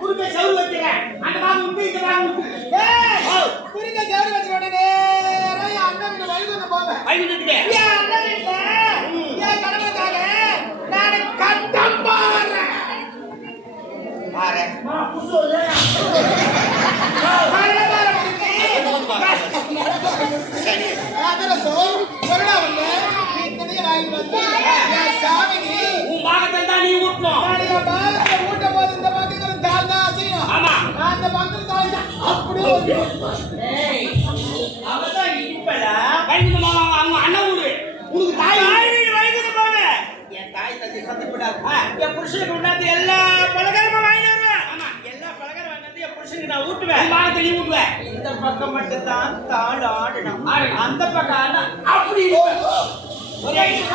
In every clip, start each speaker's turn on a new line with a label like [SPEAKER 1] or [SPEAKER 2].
[SPEAKER 1] குறுக்க செவுரு வைக்கிறேன் அந்த பாம்பு விட்டு இந்த பாம்பு விட்டு.
[SPEAKER 2] குறுக்க ஜவுளி வச்ச உடனே அண்ணன் வீட்டு போவேன்.
[SPEAKER 1] வைகுண்டத்துக்கு
[SPEAKER 2] என் அண்ணன் வீட்டுல நானு கட்டம்.
[SPEAKER 1] பாரு.
[SPEAKER 2] பலகாரம் என்
[SPEAKER 1] தாய் ஆ.
[SPEAKER 3] என் புருஷனுக்கு உண்டாந்து எல்லா பலகாரமும் வாங்கி வருவேன் ஆமா எல்லா பலகாரம் வாங்கி என் புருஷனுக்கு நான் ஊட்டுவேன்
[SPEAKER 1] உன் நீ ஊட்டுவேன்
[SPEAKER 3] இந்த பக்கம் மட்டும் தான் தாள் ஆடணும் அந்த பக்கம் ஆனா
[SPEAKER 1] அப்படி ஒரே இந்த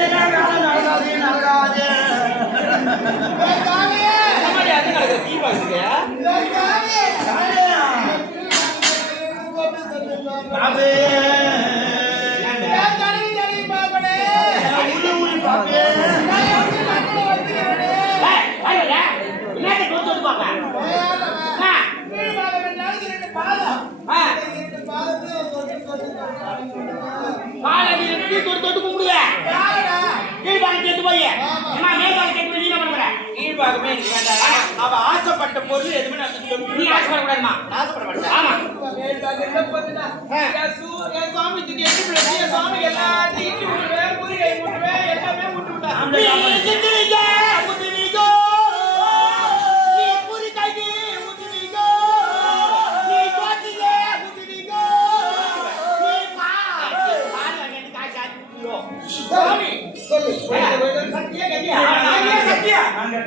[SPEAKER 2] பாலை என் எப்படி தொட்டு
[SPEAKER 1] கும்பிடுவேன்.
[SPEAKER 2] யாருடா?
[SPEAKER 1] சேர்த்து போய். ஏம்மா, மேல் சேர்த்து
[SPEAKER 3] கீழ்பாகமே எனக்கு வேண்டாம் அவ ஆசைப்பட்ட பொருள் எதுவுமே நான்
[SPEAKER 1] நீ ஆசைப்படக்கூடாதும்மா.
[SPEAKER 3] ஆசைப்பட மாட்டேன்
[SPEAKER 1] ஆமா.
[SPEAKER 3] மேல் பாகம் என்ன பண்ணுனா என் சூ- சொல்லுங்க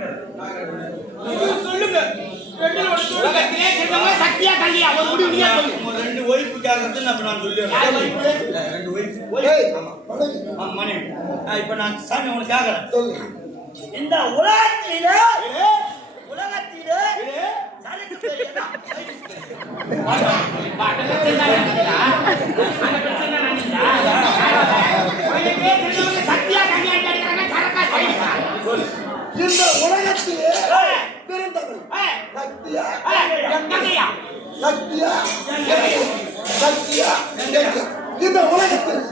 [SPEAKER 3] சொல்லுங்க
[SPEAKER 1] உலகத்திலே செல்வங்க சக்தியா கல்வியா ஒரு முடிவு
[SPEAKER 3] ரெண்டு ஒய்ஃபு கேட்கறது அப்ப நான் சொல்லிடுறேன் ரெண்டு ஆமா மனைவி இப்ப நான் சாமி உங்களுக்கு கேட்கறேன் இந்த உலகத்திலே சரக்கு பெரியதா
[SPEAKER 1] வா, அந்த பிரச்சனை தான் நடக்குதா? அந்த பிரச்சனை தான் நடக்குதா? உலகத்திலே செல்வங்க சக்தியா கல்வியா கேட்கிறாங்க, சரக்கா சைடுக்கா?
[SPEAKER 2] இந்த உலகத்திலே
[SPEAKER 1] ஏய்,
[SPEAKER 2] பிறந்தவள்
[SPEAKER 1] ஏய்,
[SPEAKER 2] சக்தியா
[SPEAKER 1] ஏய், கங்கையா?
[SPEAKER 2] சக்தியா சக்தியா இந்த உலகத்தில்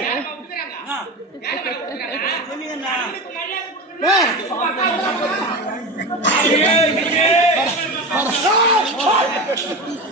[SPEAKER 1] யாரும்மா விட்டுக்கிறாங்க? யாரும்மா விட்டுக்கிறாங்க? அவனுக்கு மரியாதை கொடுக்கணும்.
[SPEAKER 2] ஏய்,
[SPEAKER 1] உங்க அப்பா, உங்க அப்பா.